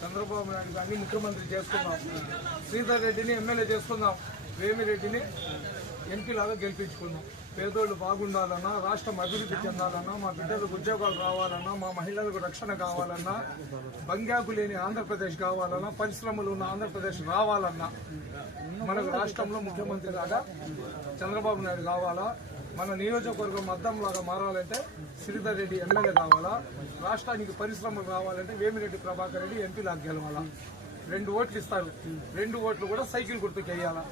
చంద్రబాబు నాయుడు గారిని ముఖ్యమంత్రి చేసుకుందాం. శ్రీధర్ రెడ్డిని ఎమ్మెల్యే చేసుకుందాం. వేమిరెడ్డిని ఎంపీలాగా గెలిపించుకుందాం. పేదోళ్ళు బాగుండాలన్నా రాష్ట్రం అభివృద్ధి చెందాలన్నా మా బిడ్డలకు ఉద్యోగాలు రావాలన్నా మా మహిళలకు రక్షణ కావాలన్నా బంగాకు లేని ఆంధ్రప్రదేశ్ కావాలన్నా పరిశ్రమలు ఉన్న ఆంధ్రప్రదేశ్ రావాలన్నా మనకు రాష్ట్రంలో ముఖ్యమంత్రి లాగా చంద్రబాబు నాయుడు కావాలా? మన నియోజకవర్గం అద్దం లాగా మారాలంటే శ్రీధర్ రెడ్డి ఎమ్మెల్యే కావాలా? రాష్ట్రానికి పరిశ్రమలు రావాలంటే వేమిరెడ్డి ప్రభాకర్ రెడ్డి ఎంపీ గెలవాలా? రెండు ఓట్లు ఇస్తారు. రెండు ఓట్లు కూడా సైకిల్ గుర్తుకి వేయాలా?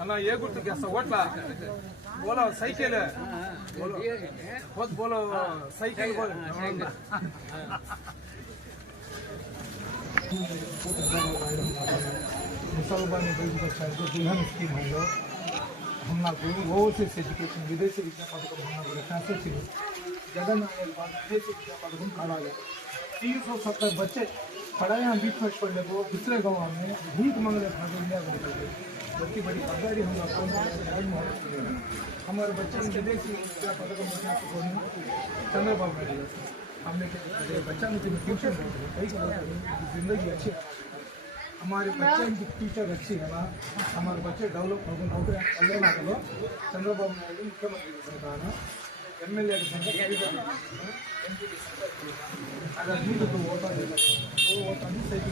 అన్న ఏ గుర్తుకి వేస్తా ఓట్ల? బోలో సైకిల్. బోలో బోలో సైకిల్ ముసల్మాన్ బయటకు వచ్చారు. స్కీమ్ హైలో हम నాకు ఓవర్సీస్ ఎడ్యుకేషన్ విదేశీ విద్యా పథకం हम నాకు पैसे चाहिए जगन आने के बाद विदेशी विद्या पथकम खड़ा है तीन सौ सत्तर बच्चे पढ़ाए हैं बीच में पढ़ने को दूसरे गाँव में भीख मांगने भागे इंडिया को निकल गए जबकि बड़ी आजादी हम लोग हमारे बच्चे ने विदेशी विद्या पथकम बचा को चंद्रबाबू नायडू हमने कहा बच्चा ने तुम्हें ट्यूशन कई जिंदगी अच्छी है हमारे बच्चे की टीचर अच्छी है ना हमारे बच्चे डेवलप हो गए नौकरी अल्ले नागलो चंद्रबाबु नायडू मुख्यमंत्री सरकार एम एल ए अगर नहीं तो वोटा देगा वो वोटा नहीं सही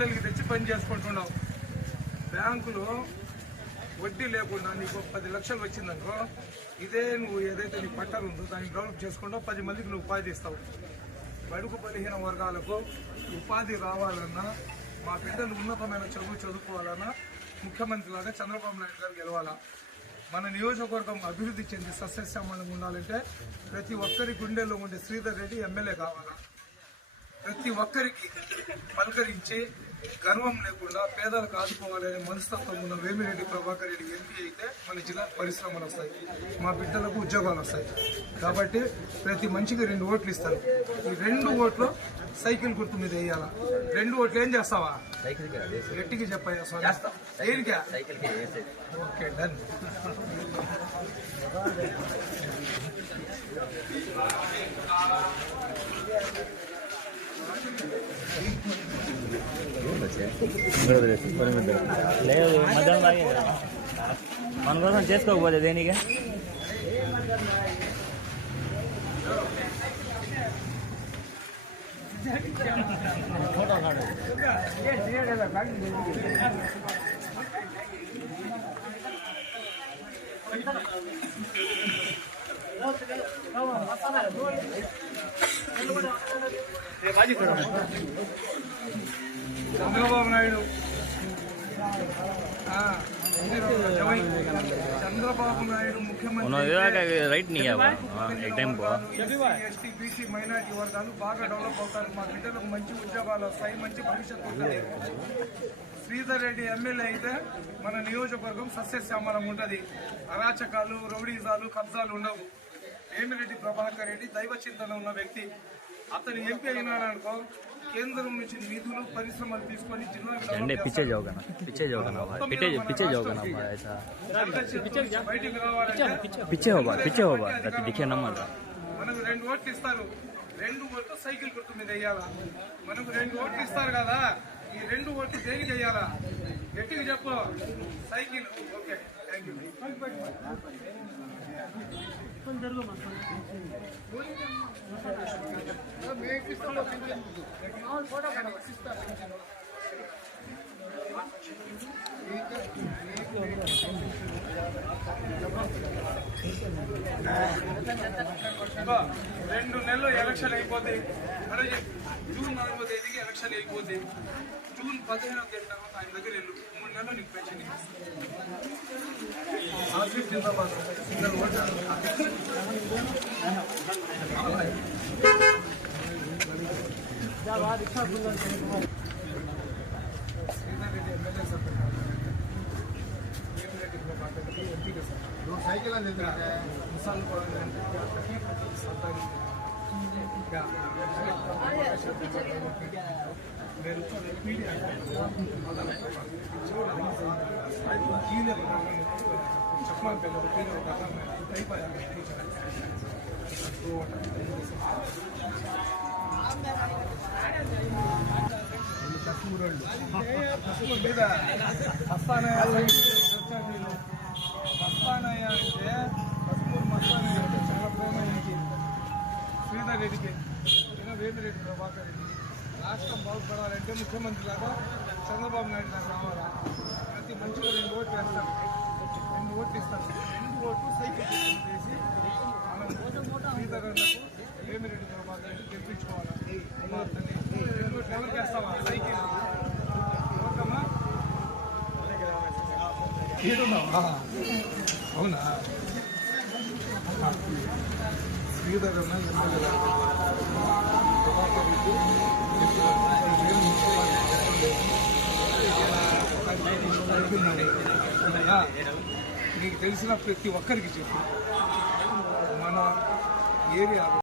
పిల్లలకి తెచ్చి పని చేసుకుంటున్నావు. బ్యాంకులో వడ్డీ లేకుండా నీకు పది లక్షలు వచ్చిందనుకో ఇదే నువ్వు ఏదైతే నీ పట్టాలు ఉందో దాన్ని డెవలప్ చేసుకుంటావు పది మందికి నువ్వు ఉపాధి ఇస్తావు. బడుగు బలహీన వర్గాలకు ఉపాధి రావాలన్నా మా బిడ్డలు ఉన్నతమైన చదువు చదువుకోవాలన్నా ముఖ్యమంత్రి లాగా చంద్రబాబు నాయుడు గారు గెలవాలా? మన నియోజకవర్గం అభివృద్ధి చెంది సస్యశ్యామలంగా ఉండాలంటే ప్రతి ఒక్కరి గుండెల్లో ఉండే శ్రీధర్ రెడ్డి ఎమ్మెల్యే కావాలా? ప్రతి ఒక్కరికి పలకరించి గర్వం లేకుండా పేదలకు ఆదుకోవాలనే మనస్తత్వం ఉన్న వేమిరెడ్డి ప్రభాకర్ రెడ్డి ఎంపీ అయితే మన జిల్లా పరిశ్రమలు వస్తాయి. మా బిడ్డలకు ఉద్యోగాలు వస్తాయి. కాబట్టి ప్రతి మనిషికి రెండు ఓట్లు ఇస్తారు. ఈ రెండు ఓట్లు సైకిల్ గుర్తు మీద వేయాలా? రెండు ఓట్లు ఏం చేస్తావా? గట్టిగా చెప్పయ్యా దేనికా ఓకే డన్. లేదు మధ్యాహ్నం తాగింది మన కోసం చేసుకోకపోతే దేనికి చంద్రబాబు నాయుడు. చంద్రబాబు నాయుడు ముఖ్యమంత్రి ఎస్టీ బీసీ మైనార్టీ వర్గాలు బాగా డెవలప్ అవుతారు. మా బిడ్డలకు మంచి ఉద్యోగాలు వస్తాయి మంచి భవిష్యత్తు ఉంటుంది. శ్రీధర్ రెడ్డి ఎమ్మెల్యే అయితే మన నియోజకవర్గం సస్యశ్యామలం ఉంటుంది. అరాచకాలు రౌడీజాలు కబ్జాలు ఉండవు. ఏమిరెడ్డి ప్రభాకర్ రెడ్డి దైవ చింతన ఉన్న వ్యక్తి. అతను ఎంపీ అయినాడు అనుకో కేంద్రం నుంచి నిధులు పరిశ్రమలు తీసుకొని జిల్లా పిచ్చే చౌకనా పిచ్చే చౌకనా పిచ్చే పిచ్చే చౌకనా ऐसा బయటికి పిచ్చే హోబా పిచ్చే హోబా అది దిఖే నమ్మాలి మనకు రెండు ఓట్లు ఇస్తారు. రెండు ఓట్లు సైకిల్ గుర్తు మీద వేయాలా? మనకు రెండు ఓట్లు ఇస్తారు కదా. ఈ రెండు ఓట్లు దేనికి వేయాలా? గట్టిగా చెప్పు. సైకిల్. ఓకే థ్యాంక్ యూ రెండు నెలలు ఎలక్షన్ అయిపోతే అలాగే జూన్ నాలుగో తేదీకి ఎలక్షన్ అయిపోతే జూన్ పదిహేనో తేదీ తర్వాత ఆయన దగ్గర వెళ్ళు మూడు నెలలు నీకు పెన్షన్ మీద మస్తానయ్య వచ్చాడు ఇంకా వేమిరెడ్డి ప్రభాకర్ రెడ్డి రాష్ట్రం బాగుపడాలంటే ముఖ్యమంత్రి లాగా చంద్రబాబు నాయుడు గారు రావాలా ప్రతి మంచిగా రెండు ఓట్లు వేస్తాడు రెండు ఓట్లు ఇస్తాడు రెండు ఓట్లు సైకిల్ గుర్తుకు చేసి మనం శ్రీధర్ అన్నకు వేమిరెడ్డి ప్రభాకర్ రెడ్డి గెలిపించుకోవాలి కుమార్తెని రెండు ఓట్లు ఎవరికి వేస్తావా సైకిల్ ఓటమ్మా ఈడున్నావా? అవునా శ్రీధర్ అన్న ఎమ్మెల్యే నీకు తెలిసిన ప్రతి ఒక్కరికి చెప్పు. మన ఏరియాలో